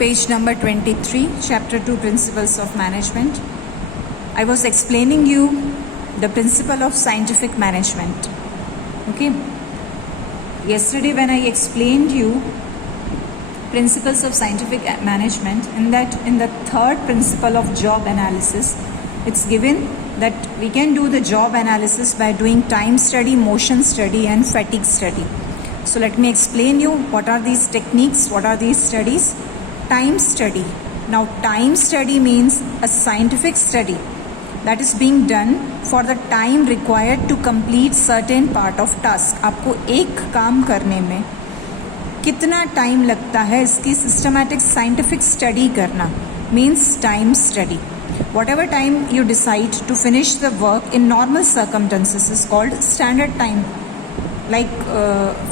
page number 23, chapter 2, principles of management. I was explaining you the principle of scientific management. Okay, yesterday when I explained you principles of scientific management, in the third principle of job analysis, it's given that we can do the job analysis by doing time study, motion study and fatigue study. So let me explain you what are these techniques, what are these studies. Time study. Now time study means a scientific study that is being done for the time required to complete certain part of task. आपको एक काम करने में कितना time लगता है, इसकी systematic scientific study करना means time study. Whatever time you decide to finish the work in normal circumstances is called standard time. Like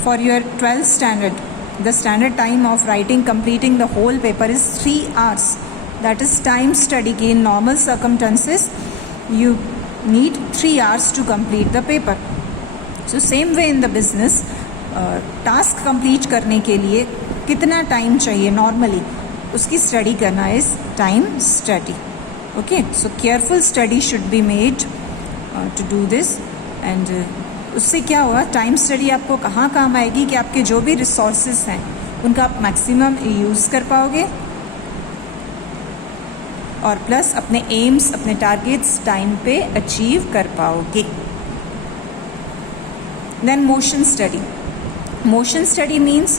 for your 12th standard, the standard time of writing, completing the whole paper is 3 hours. That is time study. In normal circumstances, you need 3 hours to complete the paper. So same way in the business, task complete करने के लिए कितना time चाहिए normally, उसकी study करना is time study. Okay, so careful study should be made to do this. And उससे क्या हुआ, टाइम स्टडी आपको कहाँ काम आएगी कि आपके जो भी रिसोर्सेस हैं उनका आप मैक्सिमम यूज़ कर पाओगे और प्लस अपने एम्स, अपने टारगेट्स टाइम पे अचीव कर पाओगे. Then motion study. Motion study means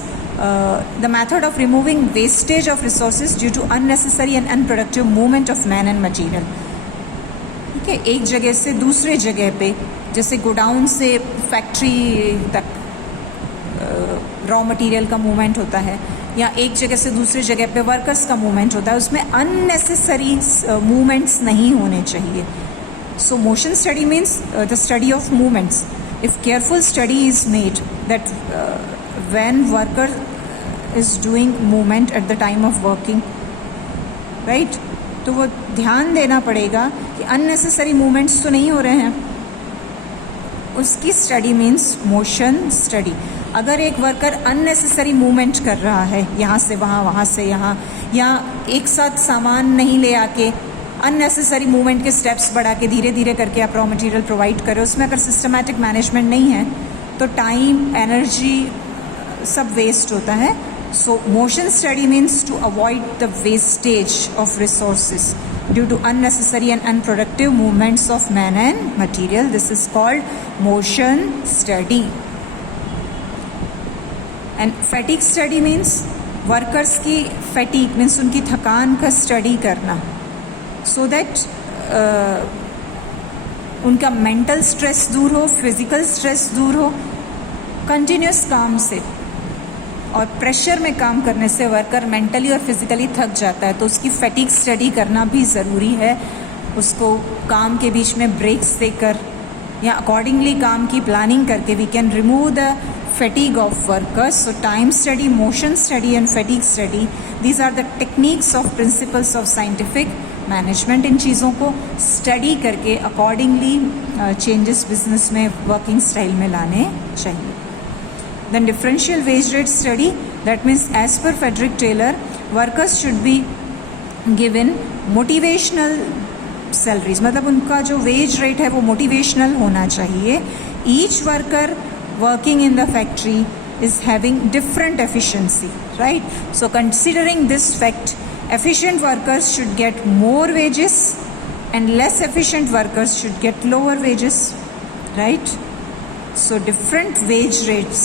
the method of removing wastage of resources due to unnecessary and unproductive movement of man and material. ठीक है, एक जगह से दूसरे जगह पे, जैसे गोडाउन से फैक्ट्री तक रॉ मटेरियल का मूवमेंट होता है, या एक जगह से दूसरी जगह पे वर्कर्स का मूवमेंट होता है, उसमें अननेसेसरी मूवमेंट्स नहीं होने चाहिए. सो motion study means the study of movements. If careful study is made that when worker is doing movement at the time of working, right, तो वो ध्यान देना पड़ेगा कि अननेसेसरी मूवमेंट्स तो नहीं हो रहे हैं. उसकी स्टडी मीन्स मोशन स्टडी. अगर एक वर्कर अननेसेसरी मूवमेंट कर रहा है, यहाँ से वहाँ, वहाँ से यहाँ, या एक साथ सामान नहीं ले आके अननेसेसरी मूवमेंट के स्टेप्स बढ़ा के धीरे धीरे करके आप रॉ मटेरियल प्रोवाइड करें, उसमें अगर सिस्टमैटिक मैनेजमेंट नहीं है तो टाइम, एनर्जी सब वेस्ट होता है. So motion study means to avoid the wastage of resources due to unnecessary and unproductive movements of man and material. This is called motion study. And fatigue study means workers की fatigue means उनकी थकान का study करना, so that उनका mental stress दूर हो, physical stress दूर हो. continuous काम से और प्रेशर में काम करने से वर्कर मेंटली और फिजिकली थक जाता है, तो उसकी फैटिग स्टडी करना भी ज़रूरी है. उसको काम के बीच में ब्रेक्स देकर या अकॉर्डिंगली काम की प्लानिंग करके we can remove the fatigue of workers. So time study, motion study and fatigue study, these are the techniques of principles of scientific management. इन चीज़ों को स्टडी करके अकॉर्डिंगली चेंजेस बिजनेस में, वर्किंग स्टाइल में लाने चाहिए. Then differential wage rate study, that means as per Frederick Taylor, workers should be given motivational salaries. मतलब उनका जो wage rate है वो motivational होना चाहिए. Each worker working in the factory is having different efficiency, right? So considering this fact, efficient workers should get more wages and less efficient workers should get lower wages, right? So different wage rates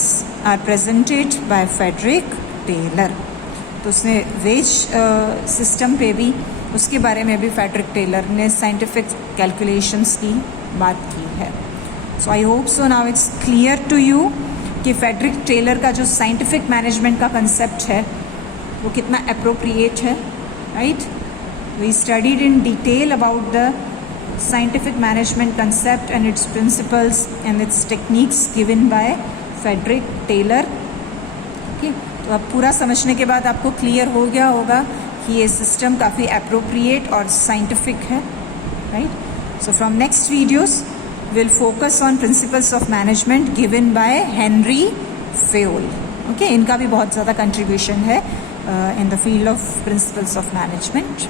are presented by Frederick Taylor. तो उसने veg system पे भी, उसके बारे में भी Frederick Taylor ने scientific calculations की बात की है. So I hope so now it's clear to you कि फेडरिक टेलर का जो साइंटिफिक मैनेजमेंट का कंसेप्ट है वो कितना अप्रोप्रिएट है, right. We studied in detail about the scientific management concept and its principles and its techniques given by Frederick Taylor. Okay, तो अब पूरा समझने के बाद आपको क्लियर हो गया होगा कि ये सिस्टम काफ़ी अप्रोप्रिएट और साइंटिफिक है, right. So from next videos will focus on principles of management given by Henry Fayol. Okay, इनका भी बहुत ज़्यादा कंट्रीब्यूशन है in the field of principles of management.